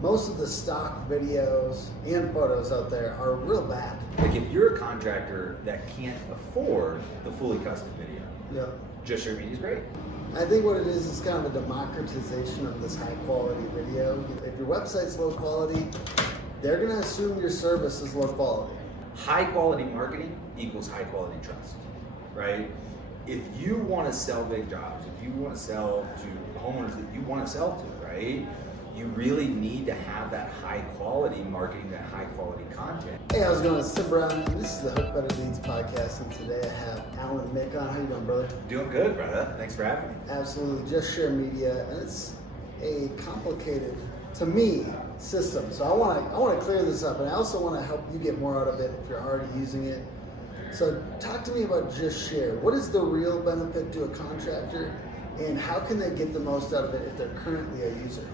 most of the stock videos and photos out there are real bad. Like if you're a contractor that can't afford the fully custom video, Yeah. JustShare Media is great. I think what it is kind of a democratization of this high quality video. If your website's low quality, they're gonna assume your service is low quality. High quality marketing equals high quality trust, right? If you want to sell big jobs, if you want to sell to homeowners that you want to sell to, right? You really need to have that high quality marketing, that high quality content. Hey, how's it going? It's Tim Brown. This is the Hook Better Leads podcast, and today I have Alan and Mick on. How you doing, brother? Doing good, brother. Thanks for having me. Absolutely. JustShare Media, and it's a complicated, to me, system. So I want to clear this up, and I also want to help you get more out of it if you're already using it. So talk to me about JustShare. What is the real benefit to a contractor, and how can they get the most out of it if they're currently a user?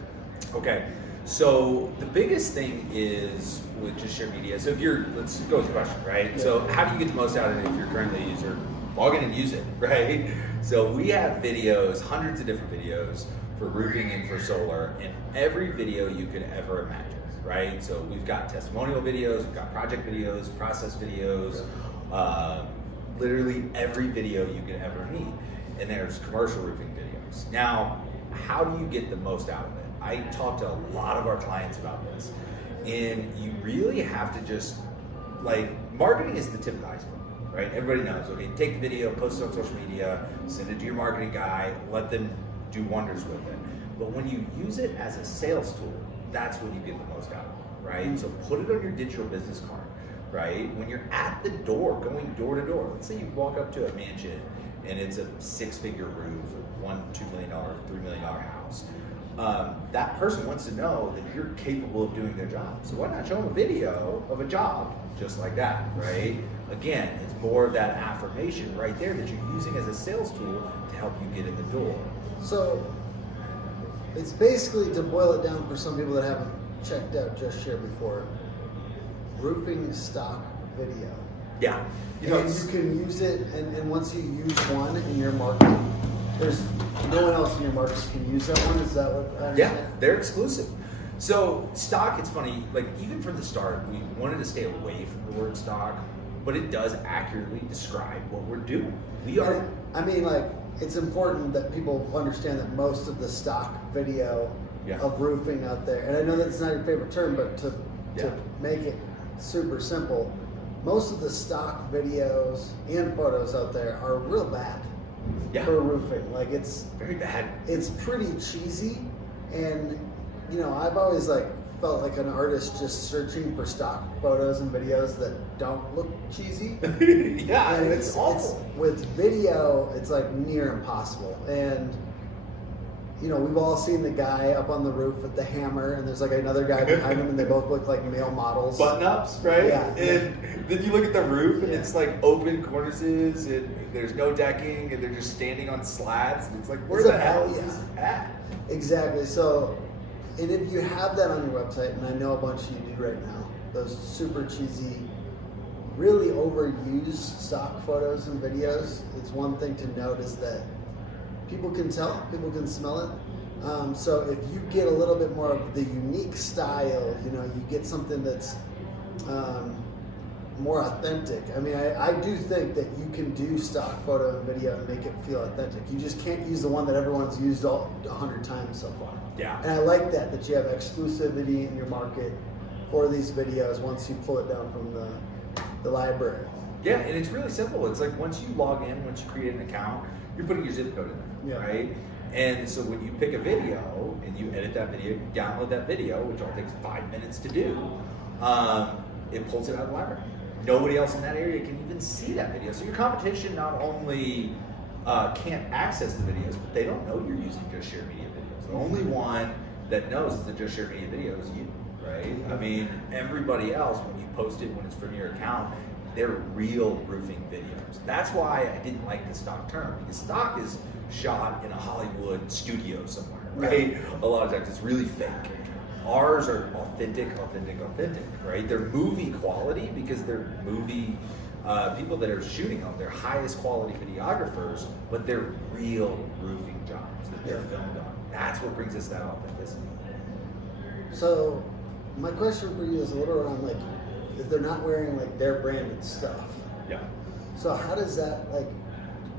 Okay, so the biggest thing is with JustShare Media. So if you're, let's go with the question, right? Yeah. So how do you get the most out of it if you're currently a user? Log in and use it, right? So we have videos, hundreds of different videos for roofing and for solar, and every video you could ever imagine, right? So we've got testimonial videos, we've got project videos, process videos, literally every video you could ever need. And there's commercial roofing videos. Now, how do you get the most out of it? I talk to a lot of our clients about this, and you really have to just, like, marketing is the tip of the iceberg, right? Everybody knows, okay, take the video, post it on social media, send it to your marketing guy, let them do wonders with it. But when you use it as a sales tool, that's when you get the most out of it, right? So put it on your digital business card, right? When you're at the door, going door to door, let's say you walk up to a mansion and it's a 6-figure roof, $1, $2 million, $3 million house. That person wants to know that you're capable of doing their job. So why not show them a video of a job just like that, right? Again, it's more of that affirmation right there that you're using as a sales tool to help you get in the door. So it's basically, to boil it down for some people that haven't checked out JustShare before, roofing stock video. Yeah. You know, And you can use it, and once you use one in your market, there's no one else in your market can use that one. Is that what I understand? yeah, they're exclusive. So stock, it's funny, like even from the start, we wanted to stay away from the word stock, but it does accurately describe what we're doing. We are. I mean, like, it's important that people understand that most of the stock video of roofing out there, and I know that's not your favorite term, but to make it super simple, most of the stock videos and photos out there are real bad for roofing. Like, it's very bad. It's pretty cheesy, and you know, I've always felt like an artist just searching for stock photos and videos that don't look cheesy. Yeah, and it's awful. With video, it's like near impossible. And you know, we've all seen the guy up on the roof with the hammer, and there's like another guy behind him, and they both look like male models. Button-ups, right? Yeah. And then you look at the roof, and it's like open cornices, and there's no decking, and they're just standing on slats, and it's like, where the hell is this at? Exactly. So, and if you have that on your website, and I know a bunch of you do right now, those super cheesy, really overused stock photos and videos, it's one thing to note is that people can tell, people can smell it. So if you get a little bit more of the unique style, you know, you get something that's more authentic. I mean, I do think that you can do stock photo and video and make it feel authentic. You just can't use the one that everyone's used 100 times so far. Yeah. And I like that you have exclusivity in your market for these videos once you pull it down from the library. Yeah, and it's really simple. It's like once you log in, once you create an account, you're putting your zip code in there, right? And so when you pick a video and you edit that video, you download that video, which all takes 5 minutes to do, it pulls it out of the library. Nobody else in that area can even see that video. So your competition not only can't access the videos, but they don't know you're using JustShare Media videos. The only one that knows the JustShare Media video is you, right? I mean, everybody else, when you post it, when it's from your account, they're real roofing videos. That's why I didn't like the stock term, because stock is shot in a Hollywood studio somewhere, right? A lot of times it's really fake. Ours are authentic, right? They're movie quality because they're movie people that are shooting them. They're highest quality videographers, but they're real roofing jobs that they're filmed on. That's what brings us that authenticity. So my question for you is a little around like, if they're not wearing like their branded stuff. Yeah. So how does that like?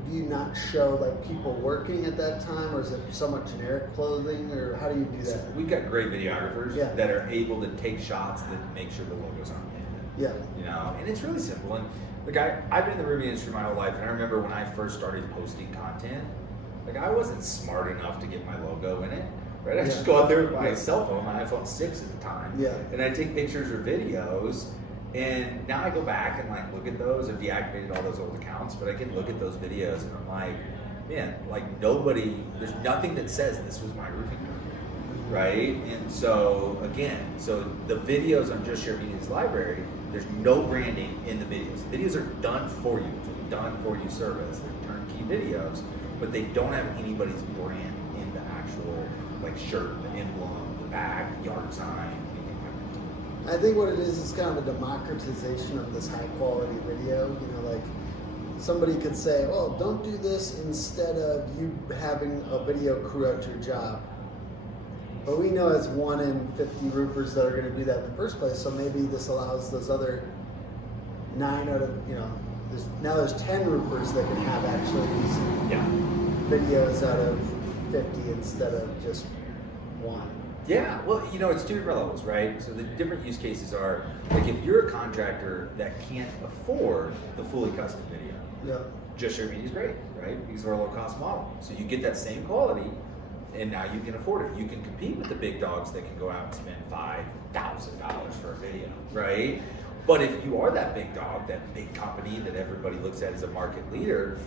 Do you not show like people working at that time, or is it somewhat generic clothing, or how do you do that? So we've got great videographers Yeah. that are able to take shots that make sure the logo's on it. Yeah. You know, and it's really simple. And like I've been in the roofing industry my whole life, and I remember when I first started posting content, like I wasn't smart enough to get my logo in it. Right? I just go out there with my cell phone, my iPhone 6 at the time, and I take pictures or videos. And now I go back and like look at those. I've deactivated all those old accounts, but I can look at those videos and I'm like, man, like there's nothing that says this was my roofing company, right? And so again, so the videos on JustShare Media's library, there's no branding in the videos. The videos are done for you. It's a done for you service. They're turnkey videos, but they don't have anybody's brand in the actual like shirt, the emblem, the bag, the yard sign. I think what it is kind of a democratization of this high quality video. You know, like somebody could say, "Well, don't do this instead of you having a video crew at your job." But we know it's 1 in 50 roofers that are going to do that in the first place. So maybe this allows those other 9 out of there's 10 roofers that can have actually these videos out of 50 instead of just 1. Yeah, well, you know, it's 2 different levels, right? So the different use cases are, like if you're a contractor that can't afford the fully custom video, JustShare Media is great, right? Because we're a low cost model. So you get that same quality and now you can afford it. You can compete with the big dogs that can go out and spend $5,000 for a video, right? But if you are that big dog, that big company that everybody looks at as a market leader,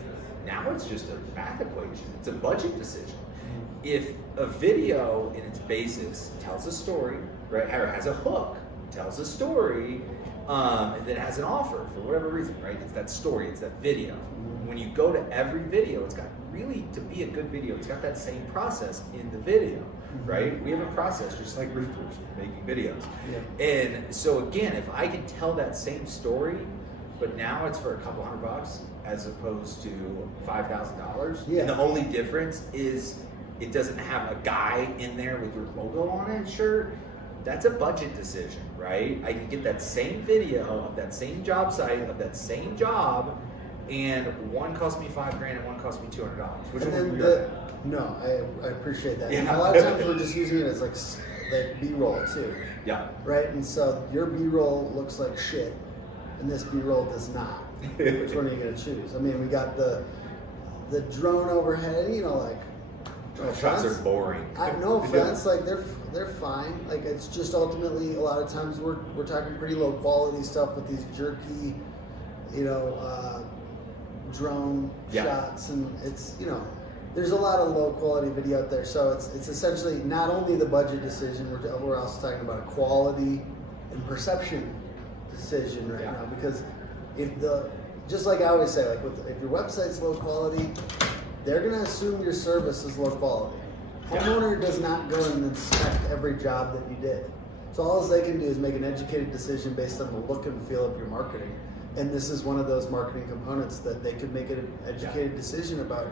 now it's just a math equation. It's a budget decision. If a video in its basis tells a story, right, or has a hook, tells a story, and then has an offer for whatever reason, right? It's that story, it's that video. When you go to every video, it's got really, to be a good video, it's got that same process in the video, right? We have a process just like roofers making videos. And so again, if I can tell that same story, but now it's for a couple $100 as opposed to $5,000, and the only difference is it doesn't have a guy in there with your logo on it, shirt. That's a budget decision, right? I can get that same video of that same job site, of that same job, and one cost me $5,000 and one cost me $200. Which one? No, I appreciate that. And a lot of times we're just using it as like B-roll too. Yeah. Right, and so your B-roll looks like shit, and this B-roll does not. Which one are you gonna choose? I mean, we got the drone overhead, you know, like. Shots are boring. No offense, like they're fine. Like it's just ultimately a lot of times we're talking pretty low quality stuff with these jerky, drone shots, and it's there's a lot of low quality video out there. So it's essentially not only the budget decision. We're also talking about a quality and perception decision right now, because just like I always say, like if your website's low quality, they're going to assume your service is low quality. Homeowner does not go and inspect every job that you did. So all they can do is make an educated decision based on the look and feel of your marketing. And this is one of those marketing components that they could make an educated decision about.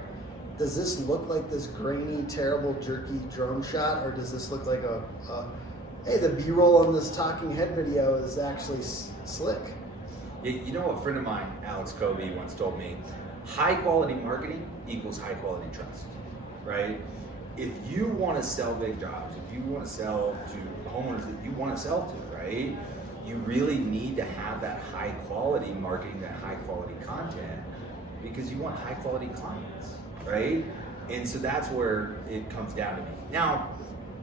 Does this look like this grainy, terrible, jerky drone shot, or does this look like hey, the B-roll on this talking head video is actually slick? You know, a friend of mine, Alex Covey, once told me, high quality marketing equals high quality trust, right? If you want to sell big jobs, if you want to sell to homeowners that you want to sell to, right? You really need to have that high quality marketing, that high quality content, because you want high quality clients, right? And so that's where it comes down to me. Now,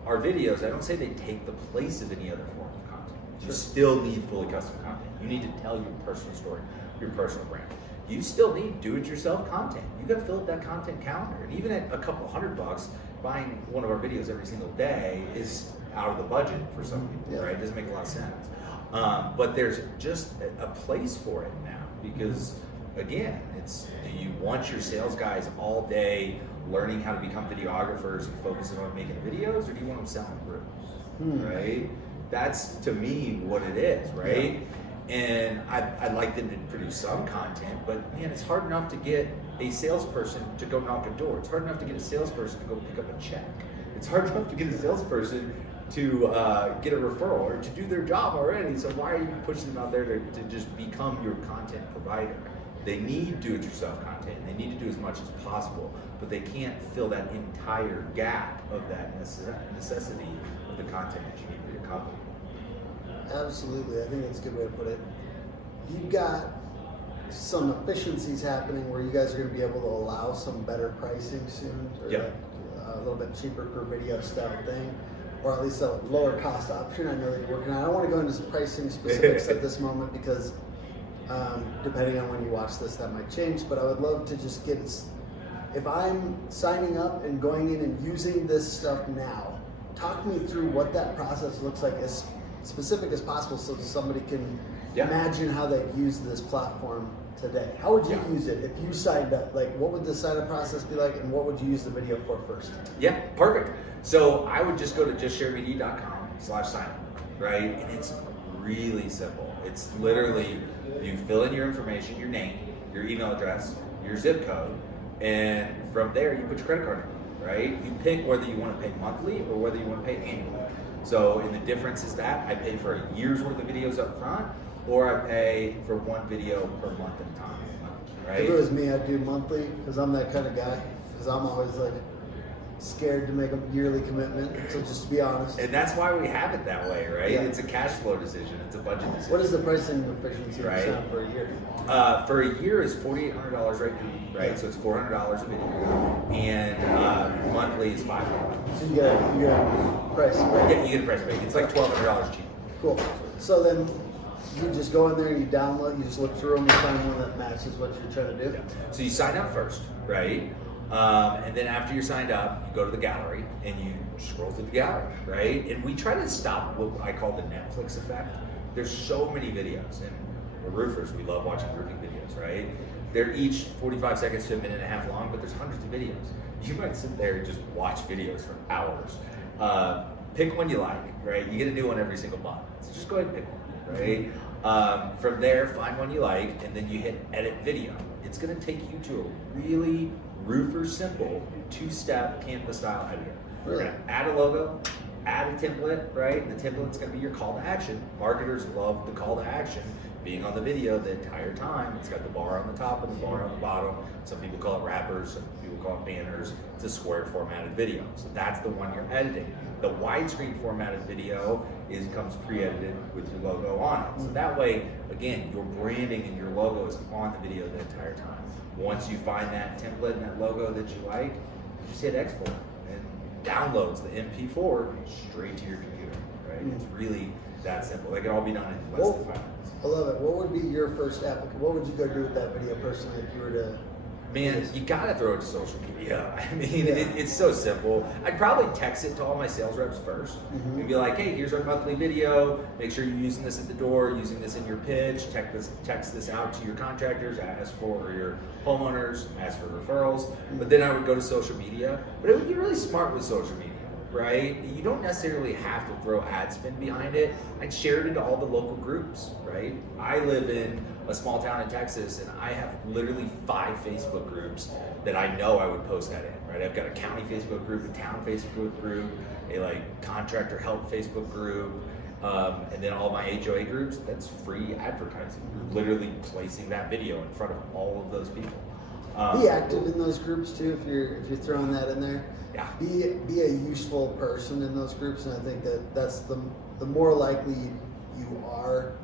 our videos, I don't say they take the place of any other form of content. You still need fully custom content. You need to tell your personal story, your personal brand. You still need do-it-yourself content. You got to fill up that content calendar. And even at a couple $100, buying one of our videos every single day is out of the budget for some people, right? It doesn't make a lot of sense. But there's just a place for it now, because again, do you want your sales guys all day learning how to become videographers and focusing on making videos, or do you want them selling roofs, right? That's, to me, what it is, right? And I'd like them to produce some content, but man, it's hard enough to get a salesperson to go knock a door. It's hard enough to get a salesperson to go pick up a check. It's hard enough to get a salesperson to get a referral or to do their job already. So why are you pushing them out there to just become your content provider? They need do-it-yourself content. They need to do as much as possible, but they can't fill that entire gap of that necessity of the content that you need for your company. Absolutely, I think that's a good way to put it. You've got some efficiencies happening where you guys are going to be able to allow some better pricing soon, or Yep. a little bit cheaper per video style thing, or at least a lower cost option. I know that you're working on. I don't want to go into some pricing specifics at this moment because depending on when you watch this, that might change. But I would love to just get, if I'm signing up and going in and using this stuff now, talk me through what that process looks like as specific as possible so somebody can imagine how they'd use this platform today. How would you use it if you signed up? Like, what would the sign up process be like, and what would you use the video for first? Yeah, perfect. So I would just go to justsharemedia.com/signup, right? And it's really simple. It's literally, you fill in your information, your name, your email address, your zip code, and from there you put your credit card in, right? You pick whether you want to pay monthly or whether you want to pay annually. So, and the difference is that I pay for a year's worth of videos up front, or I pay for one video per month at a time, right? If it was me, I'd do monthly because I'm that kind of guy. Because I'm always like scared to make a yearly commitment. So just to be honest. And that's why we have it that way, right? Yeah. It's a cash flow decision. It's a budget decision. What is the pricing efficiency Right. for a year? For a year is $4,800 right now, right? So it's $400 a video, and monthly is $500. So you get a price break. Yeah, you get a price break. It's like $1,200 cheaper. Cool. So then you just go in there and you download, you just look through them, you find one that matches what you're trying to do. So you sign up first, right? And then after you're signed up, you go to the gallery and you scroll through the gallery, right? And we try to stop what I call the Netflix effect. There's so many videos, and we're roofers, we love watching roofing videos, right? They're each 45 seconds to a minute and a half long, but there's hundreds of videos. You might sit there and just watch videos for hours. Pick one you like, right? You get a new one every single month. So just go ahead and pick one, right? From there, find one you like, and then you hit edit video. It's gonna take you to a really roofer simple 2-step Canva style editor. We're gonna add a logo, add a template, right? And the template's gonna be your call to action. Marketers love the call to action being on the video the entire time. It's got the bar on the top and the bar on the bottom. Some people call it wrappers, some people call it banners. It's a square formatted video. So that's the one you're editing. The widescreen formatted video comes pre-edited with your logo on it. So that way, again, your branding and your logo is on the video the entire time. Once you find that template and that logo that you like, you just hit export and downloads the MP4 straight to your computer, right? It's really that simple. They can all be done in less than 5 minutes. I love it. What would be your first application? What would you go do with that video personally if you were to? Man, you gotta throw it to social media. I mean, it's so simple. I'd probably text it to all my sales reps first and be like, hey, here's our monthly video. Make sure you're using this at the door, using this in your pitch. Text this out to your contractors, or your homeowners, ask for referrals. But then I would go to social media. But it would be really smart with social media, right? You don't necessarily have to throw ad spend behind it. I'd share it into all the local groups, right? I live in a small town in Texas, and I have literally 5 Facebook groups that I know I would post that in, right? I've got a county Facebook group, a town Facebook group, a contractor help Facebook group, and then all my HOA groups. That's free advertising. You're literally placing that video in front of all of those people. Be active in those groups too. If you're throwing that in there, be a useful person in those groups, and I think that's the more likely you are.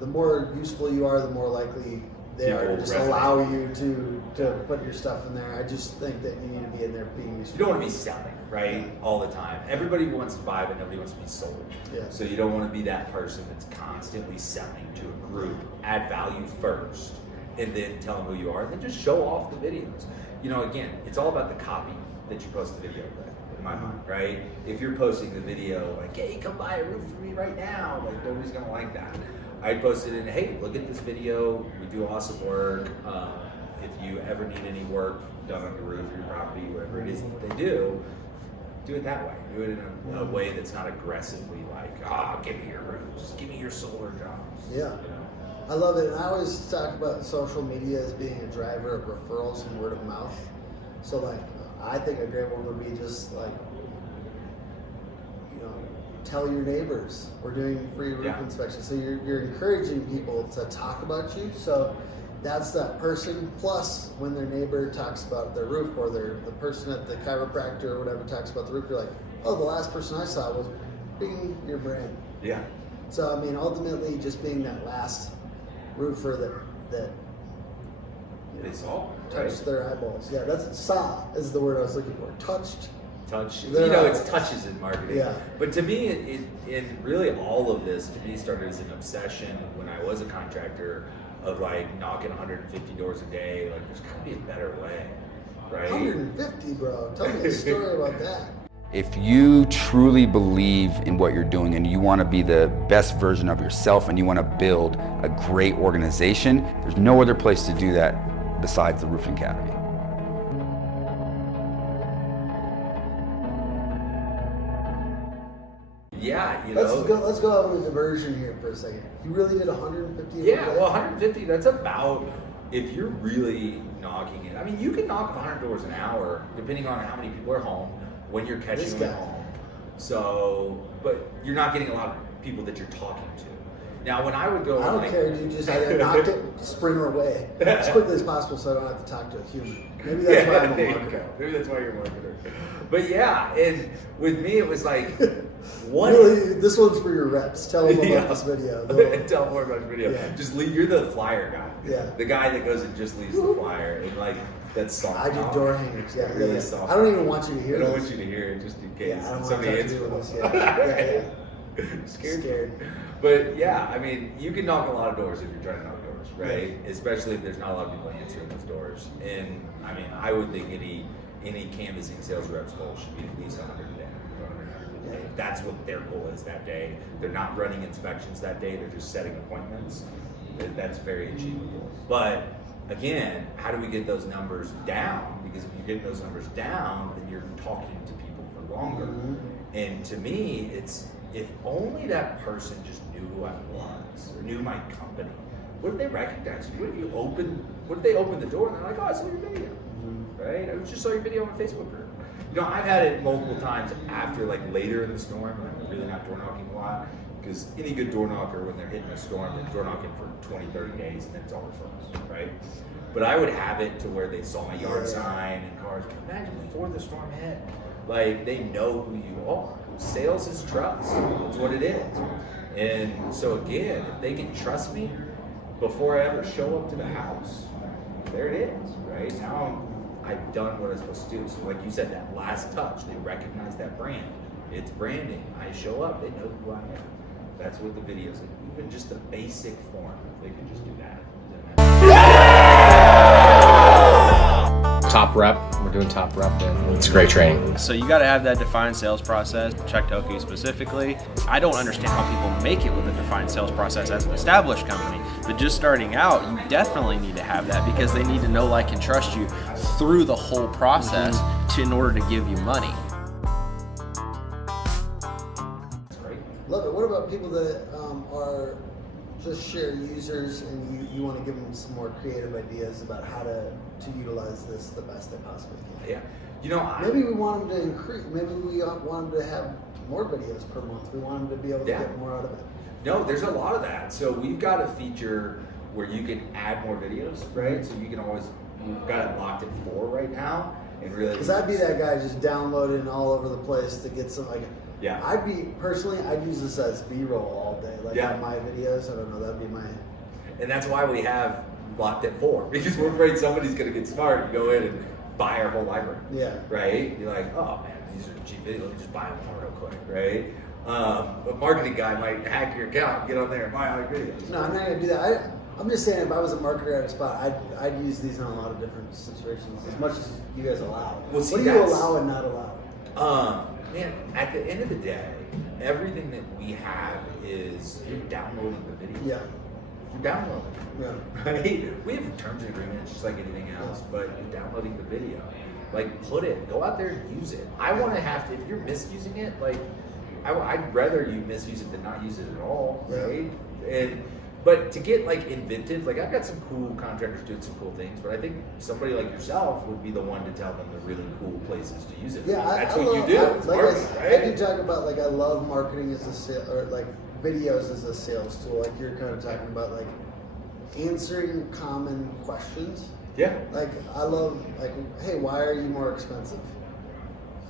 The more useful you are, the more likely they are to just allow you to put your stuff in there. I just think that you need to be in there being useful. You don't want to be selling, right, all the time. Everybody wants to buy, but nobody wants to be sold. Yeah. So you don't want to be that person that's constantly selling to a group. Add value first, and then tell them who you are, and then just show off the videos. Again, it's all about the copy that you post the video with. My mind, right? If you're posting the video like, hey, come buy a roof for me right now, nobody's gonna like that. I'd post it in, hey, look at this video, we do awesome work. If you ever need any work done on your roof or your property, whatever it is that they do it that way. Do it in a way that's not aggressively like, give me your roofs, give me your solar jobs. Yeah. I love it, and I always talk about social media as being a driver of referrals and word of mouth. So I think a great one would be just tell your neighbors we're doing free roof inspections. So you're encouraging people to talk about you. So that's that person. Plus, when their neighbor talks about their roof, or the person at the chiropractor or whatever talks about the roof, you're like, oh, the last person I saw was being your brand. Yeah. So I mean, ultimately, just being that last roofer that they saw, touched their eyeballs. Yeah, that's saw is the word I was looking for. Touched. Touch. Their It's eyeballs. touches in marketing. Yeah. But to me, it really all of this to me started as an obsession when I was a contractor of like knocking 150 doors a day. Like, there's got to be a better way, right? 150, bro. Tell me a story about that. If you truly believe in what you're doing and you want to be the best version of yourself and you want to build a great organization, there's no other place to do that besides the Roofing Academy. Yeah, Let's go out on a diversion here for a second. You really did 150? Yeah, well, 150, that's about, if you're really knocking it. I mean, you can knock 100 doors an hour, depending on how many people are home, when you're catching them at home. So, but you're not getting a lot of people that you're talking to. Now, when I would go, I don't care, dude. Just I knocked it, sprinter away as quickly as possible, so I don't have to talk to a human. Maybe that's why I'm a marketer. Maybe that's why you're a marketer. But yeah, and with me, it was like, what? Really, this one's for your reps. Tell them about this video. Tell more about the video. Yeah. Just leave. You're the flyer guy. Yeah. The guy that goes and just leaves the flyer, and like that's soft. I do door hangers. Yeah, really yeah. soft. I don't even want you to hear I don't this. want you to hear it, just in case Yeah, I don't want somebody to hits do one. this. Yeah. Scared. But yeah, I mean, you can knock a lot of doors if you're trying to knock doors, right? Yeah. Especially if there's not a lot of people answering those doors. And I mean, I would think any canvassing sales rep's goal should be at least 100 a day. If that's what their goal is that day. They're not running inspections that day, they're just setting appointments. That's very achievable. But again, how do we get those numbers down? Because if you get those numbers down, then you're talking to people for longer. Mm-hmm. And to me, it's if only that person just knew who I was or knew my company. What if they recognized you? What if they opened the door and they're like, oh, I saw your video, right? I just saw your video on Facebook group. You know, I've had it multiple times after, like later in the storm, when I'm really not door knocking a lot, because any good door knocker, when they're hitting a storm, they're door knocking for 20, 30 days, and then it's all referrals, right? But I would have it to where they saw my yard sign and cars. Imagine before the storm hit, like they know who you are. Sales is trust. That's what it is. And so again, if they can trust me before I ever show up to the house, there it is, right? Now I've done what I'm supposed to do. So like you said, that last touch, they recognize that brand. It's branding. I show up, they know who I am. That's what the videos are. Even just the basic form, if they could just do that. Top rep, we're doing top rep then. It's great training. So you got to have that defined sales process. Check Toki specifically. I don't understand how people make it with a defined sales process as an established company, but just starting out, you definitely need to have that because they need to know, like, and trust you through the whole process in order to give you money. Love it. What about people that are JustShare users and you want to give them some more creative ideas about how to utilize this the best they possibly can? Yeah. You know, maybe we want them to increase, maybe we want them to have more videos per month. We want them to be able to get more out of it. No, there's a lot of that. So we've got a feature where you can add more videos, right? So you can always, we've got it locked at 4 right now. And really, because I'd be that guy just downloading all over the place to get some, like, yeah. I'd use this as B-roll all day. Like on my videos, I don't know, that'd be my... And that's why we have locked at 4, because we're afraid somebody's going to get smart and go in and buy our whole library. Yeah. Right? You're like, oh man, these are cheap videos, let me just buy them all real quick, right? A marketing guy might hack your account and get on there and buy all your videos. No, I'm not going to do that. I'm just saying, if I was a marketer at a spot, I'd use these in a lot of different situations, as much as you guys allow. Well, see, what do you allow and not allow? Man, at the end of the day, everything that we have is you're downloading the video. Yeah. You're downloading. Yeah. Right? We have terms and agreements just like anything else, but you're downloading the video. Like, go out there and use it. I want to have to, if you're misusing it, like, I'd rather you misuse it than not use it at all, right? And But to get like inventive, like I've got some cool contractors doing some cool things, but I think somebody like yourself would be the one to tell them the really cool places to use it. Yeah, that's I what love, you do. I, It's like marketing, I right? do talk about like I love marketing as a sale, or like videos as a sales tool. Like you're kind of talking about like answering common questions. Yeah. Like I love like, hey, why are you more expensive?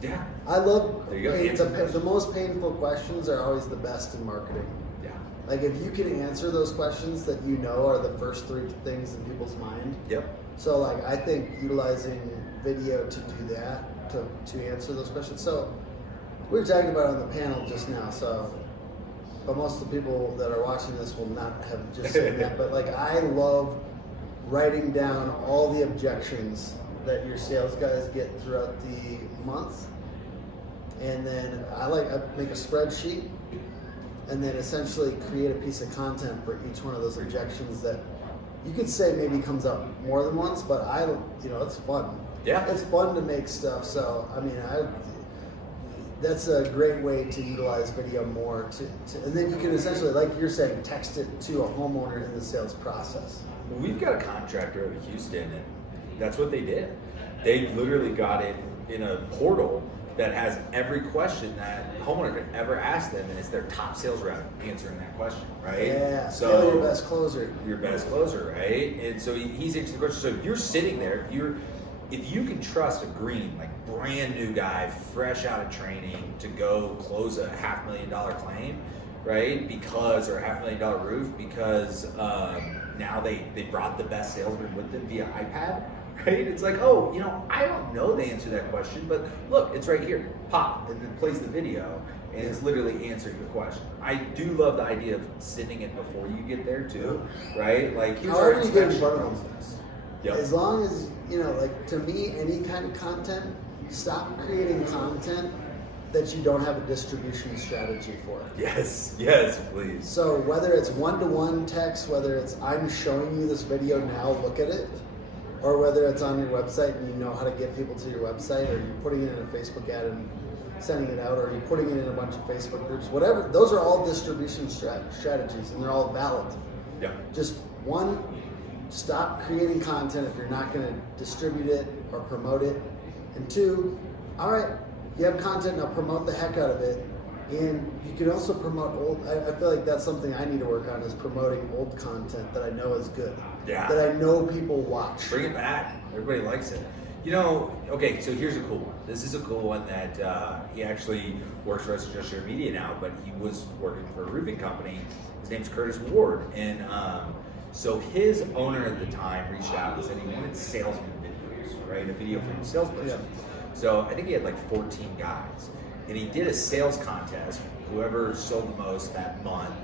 Yeah. I love There you go, answer the most painful questions are always the best in marketing. Yeah. Like if you can answer those questions that you know are the first three things in people's mind. Yep. So like I think utilizing video to do that, to answer those questions. So we were talking about it on the panel just now, but most of the people that are watching this will not have just seen that. But like I love writing down all the objections that your sales guys get throughout the month. And then I make a spreadsheet and then essentially create a piece of content for each one of those objections that you could say maybe comes up more than once, but it's fun. Yeah. It's fun to make stuff. So, I mean, that's a great way to utilize video more and then you can essentially, like you're saying, text it to a homeowner in the sales process. We've got a contractor out of Houston, and that's what they did. They literally got it in a portal that has every question that a homeowner could ever ask them, and it's their top sales rep answering that question, right? Yeah, so your best closer. Your best closer, right? And so he's answering the question. So if you're sitting there, if you can trust a green, like brand new guy, fresh out of training, to go close a $500,000 claim, right? Or a $500,000 roof, because now they brought the best salesman with them via iPad, right? It's like, oh, I don't know the answer to that question, but look, it's right here. Pop, and then plays the video, and it's literally answering the question. I do love the idea of sending it before you get there too, right? Like, here's our However you get in inspection front of them. process. Yep. As long as, like to me, any kind of content, stop creating content that you don't have a distribution strategy for. Yes, please. So whether it's one-to-one text, whether it's I'm showing you this video now, look at it, or whether it's on your website and you know how to get people to your website, or you're putting it in a Facebook ad and sending it out, or you're putting it in a bunch of Facebook groups, whatever, those are all distribution strategies and they're all valid. Yeah. Just one, stop creating content if you're not going to distribute it or promote it. And two, all right, you have content, now promote the heck out of it. And you can also promote old, I feel like that's something I need to work on, is promoting old content that I know is good. Yeah. That I know people watch. Bring it back. Everybody likes it. Okay, so here's a cool one. This is a cool one that he actually works for us at JustShare Media now, but he was working for a roofing company. His name's Curtis Ward. And so his owner at the time reached out and said he wanted salesman videos, right? A video from a salesperson. Yeah. So I think he had like 14 guys. And he did a sales contest. Whoever sold the most that month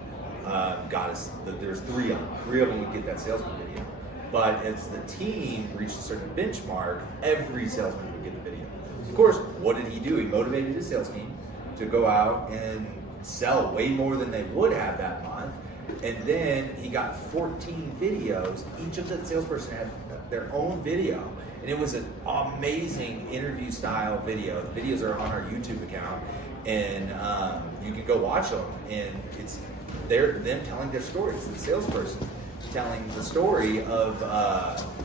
got us, there's 3 of them. 3 of them would get that salesman video. But as the team reached a certain benchmark, every salesman would get the video. Of course, what did he do? He motivated his sales team to go out and sell way more than they would have that month. And then he got 14 videos. Each of the salesperson had their own video. And it was an amazing interview style video. The videos are on our YouTube account, and you can go watch them. And it's them telling their stories. The salesperson telling the story of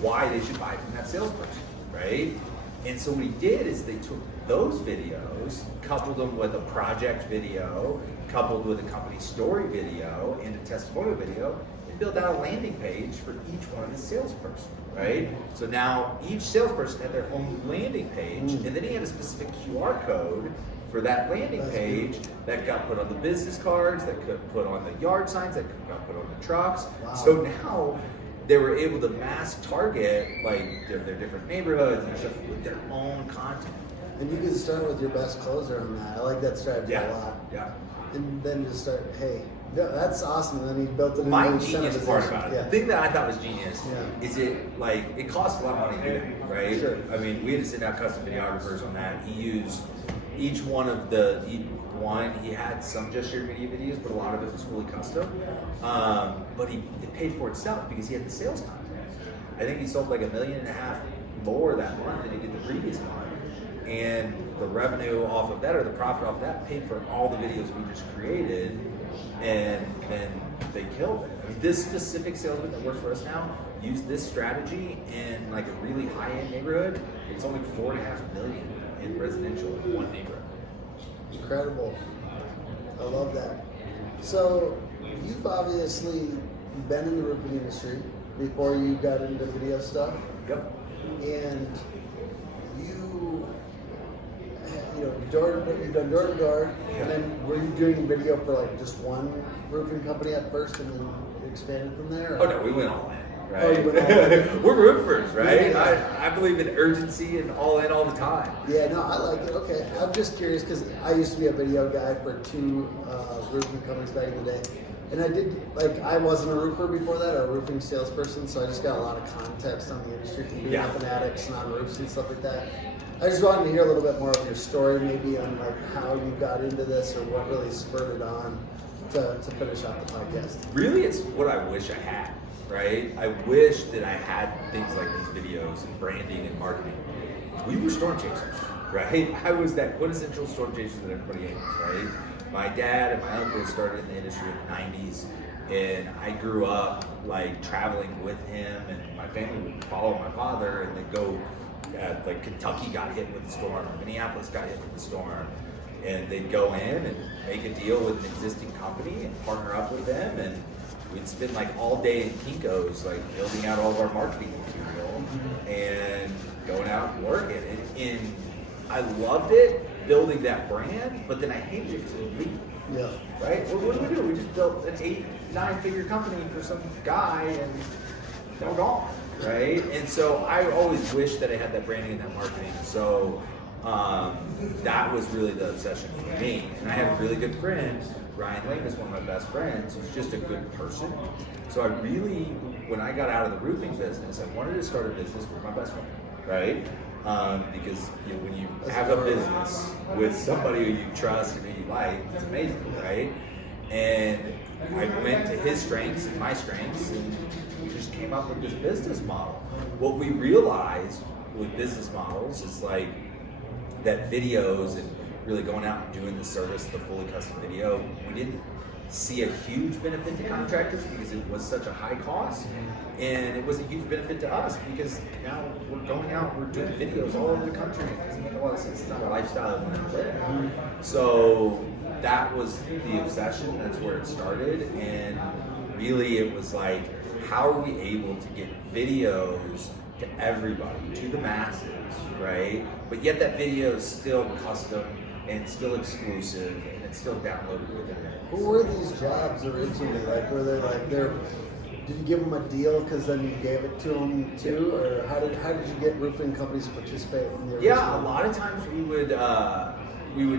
why they should buy from that salesperson, right? And so what he did is they took those videos, coupled them with a project video, coupled with a company story video and a testimonial video, and built out a landing page for each one of the salesperson, right? So now each salesperson had their own landing page, and then he had a specific QR code for that landing page that got put on the business cards, that got put on the yard signs, that got put on the trucks. Wow. So now they were able to mass target like their different neighborhoods and stuff with their own content. And you can start with your best closer on that. I like that strategy a lot. Yeah. And then just start, hey, yeah, that's awesome. And then he built it My into genius part about it, Yeah. the thing that I thought was genius, Yeah. is it costs a lot of money to do that, right? Sure. I mean, we had to send out custom videographers on that. He used each one of he had some JustShare Media videos, but a lot of it was fully custom. But it paid for itself because he had the sales content. I think he sold like $1.5 million more that month than he did the previous month. And the revenue off of that, or the profit off of that, paid for all the videos we just created. And then they killed it. I mean, this specific salesman that works for us now used this strategy in like a really high-end neighborhood. It's only $4.5 million in residential in one neighborhood. Incredible. I love that. So you've obviously been in the roofing industry before you got into video stuff. Yep. And you know, you've done door to door, and then were you doing video for like just one roofing company at first, and then expanded from there? Oh no, we went all in, right? Oh, you went all in. We're roofers, right? Yeah. I believe in urgency and all in all the time. Yeah, no, I like it. Okay, I'm just curious because I used to be a video guy for 2 roofing companies back in the day, and I wasn't a roofer before that, or a roofing salesperson, so I just got a lot of context on the industry from being up in attics and on roofs and stuff like that. I just wanted to hear a little bit more of your story, maybe on like how you got into this or what really spurred it on to finish out the podcast. Really, it's what I wish I had, right? I wish that I had things like these videos and branding and marketing. We were storm chasers, right? I was that quintessential storm chaser that everybody hates, right? My dad and my uncle started in the industry in the 90s, and I grew up like traveling with him, and my family would follow my father, and they'd go, like Kentucky got hit with the storm, Minneapolis got hit with the storm, and they'd go in and make a deal with an existing company and partner up with them, and we'd spend like all day in Kinko's, like building out all of our marketing material and going out and working. And I loved it, building that brand, but then I hated it because it was me. Yeah. Right? Well, what did we do? We just built an 8-9 figure company for some guy, and they were gone. Right? And so I always wished that I had that branding and that marketing. So that was really the obsession for me. And I had a really good friend, Ryan Lane is one of my best friends, who's just a good person. So I really, when I got out of the roofing business, I wanted to start a business with my best friend, right? Because when you have a business with somebody who you trust and who you like, it's amazing, right? And I went to his strengths and my strengths, and we just came up with this business model. What we realized with business models is like that videos and really going out and doing the service, the fully custom video, we didn't see a huge benefit to contractors because it was such a high cost, and it was a huge benefit to us because now we're going out, we're doing videos all over the country. It doesn't make a lot of sense. It's not a lifestyle we want to live. So that was the obsession. That's where it started, and really it was like, how are we able to get videos to everybody, to the masses, right? But yet that video is still custom and still exclusive, and it's still downloaded within minutes. Who were these jobs originally? Like, were they like did you give them a deal because then you gave it to them too, or how did you get roofing companies to participate in the original? Yeah, a lot of times we would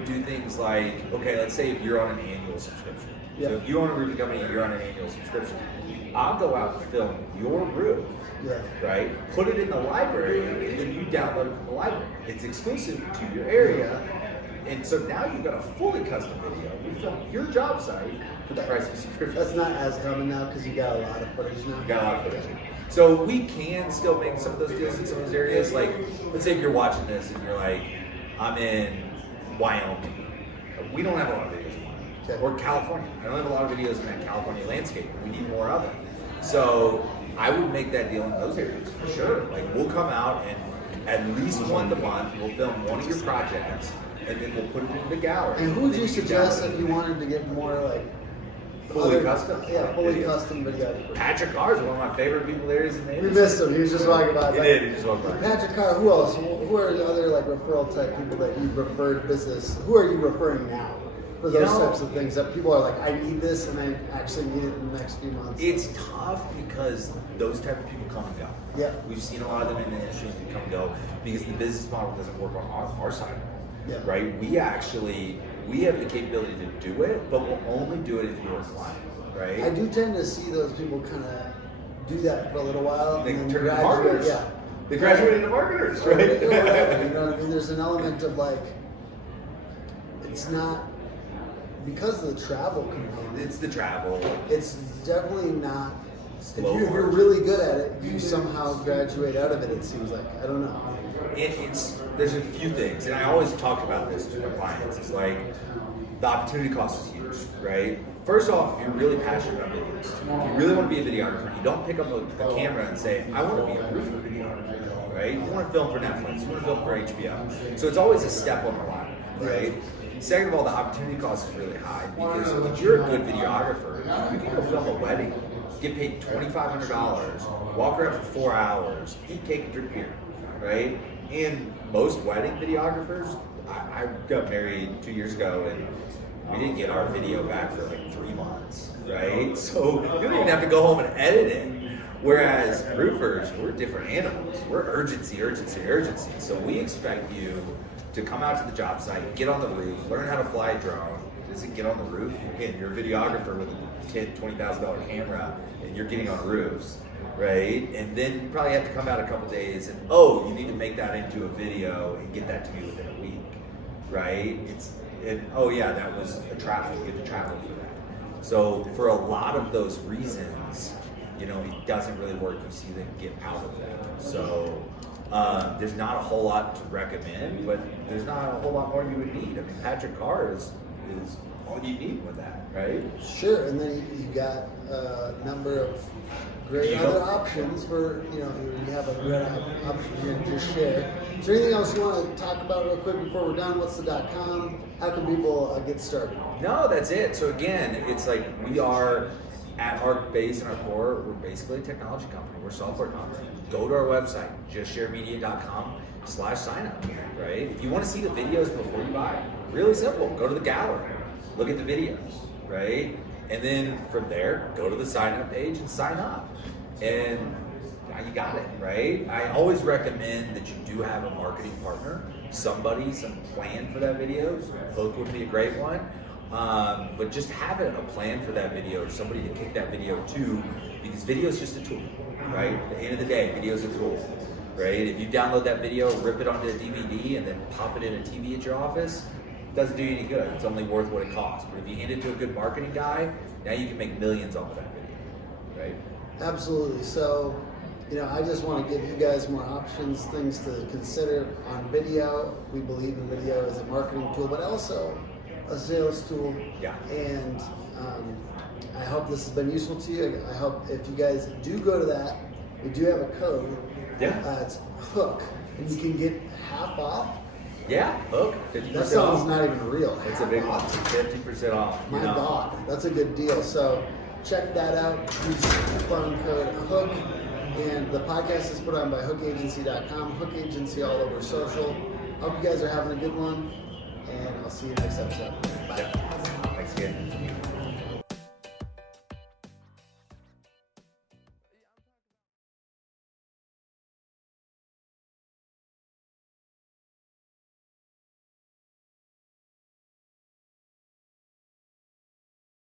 do things like, okay, let's say if you're on an annual subscription. Yeah. So if you own a roofing company and you're on an annual subscription, I'll go out and film your roof, Yeah. right? Put it in the library, and then you download it from the library. It's exclusive to your area, and so now you've got a fully custom video. We film your job site for the price of a subscription. That's not as common now because you got a lot of footage now. We got a lot of footage. So we can still make some of those deals in some of those areas. Like, let's say if you're watching this and you're like, I'm in Wyoming. We don't have a lot of videos in Wyoming. Okay. Or California. I don't have a lot of videos in that California landscape. We need more of it. So I would make that deal in those areas for sure. Like, we'll come out and at least once a month, we'll film one of your projects, and then we'll put it in the gallery. And who would you suggest if you wanted to get more like Fully custom? Yeah, fully Video. custom video. Patrick Carr is one of my favorite people there is in the We industry. missed him. He was just walking by. He did. He just walked by. Patrick Carr. Who else? Who are the other like referral type people that you've referred business? Who are you referring now for those types of things that people are like, I need this and I actually need it in the next few months? It's tough because those type of people come and go. Yeah. We've seen a lot of them in the industry that come and go because the business model doesn't work on our side. Yeah. Right? We have the capability to do it, but we'll only do it if you're a client. Right? I do tend to see those people kind of do that for a little while They and then turn into graduate. marketers. Yeah. They graduate into marketers, Or right? whatever, you know what I mean? There's an element of like, it's not, because of the travel component, It's the travel. it's definitely not, if Low you're margin. really good at it, you somehow graduate out of it, it seems like. I don't know. There's a few things, and I always talk about this to my clients. It's like the opportunity cost is huge, right? First off, if you're really passionate about videos, if you really want to be a videographer, you don't pick up a camera and say, I want to be a roofing videographer, right? You want to film for Netflix, you want to film for HBO. So it's always a step on the line, right? Second of all, the opportunity cost is really high because if you're a good videographer, you can go film a wedding, get paid $2,500, walk around for 4 hours, eat cake and drink beer, right? And most wedding videographers, I got married 2 years ago and we didn't get our video back for like 3 months, right? So you don't even have to go home and edit it. Whereas roofers, we're different animals. We're urgency. So we expect you to come out to the job site, get on the roof, learn how to fly a drone. Doesn't get on the roof. Again, you're a videographer with a $20,000 camera and you're getting on roofs, right? And then you probably have to come out a couple days and, you need to make that into a video and get that to me within a week, right? That was a travel. You get to travel for that. So for a lot of those reasons, it doesn't really work. You see them get out of that. So there's not a whole lot to recommend, but there's not a whole lot more you would need. I mean, Patrick Carr is all you need with that, right? Sure, and then you got a number of great other options for, you have a great option here in JustShare. Is there anything else you want to talk about real quick before we're done? What's the .com? How can people get started? No, that's it. So again, it's like we are, at our base and our core, we're basically a technology company. We're a software company. Go to our website, justsharemedia.com/sign up, right? If you want to see the videos before you buy, really simple. Go to the gallery, look at the videos, right? And then from there, go to the sign up page and sign up. And now you got it, right? I always recommend that you do have a marketing partner, some plan for that video. Hook would be a great one. But just having a plan for that video or somebody to kick that video to, because video is just a tool, right? At the end of the day, video is a tool, right? If you download that video, rip it onto a DVD, and then pop it in a TV at your office, it doesn't do you any good. It's only worth what it costs. But if you hand it to a good marketing guy, now you can make millions off of that video, right? Absolutely. So, I just want to give you guys more options, things to consider on video. We believe in video as a marketing tool, but also a sales tool. Yeah. And I hope this has been useful to you. I hope if you guys do go to that, we do have a code. Yeah. It's Hook, and you can get half off. Yeah, Hook, 50% That off. sounds not even real. It's a big one. 50% off. My God, that's a good deal. So check that out. Use the fun code Hook. And the podcast is put on by hookagency.com. Hook Agency all over social. Hope you guys are having a good one. And I'll see you next episode. Bye. Yeah. Thanks again.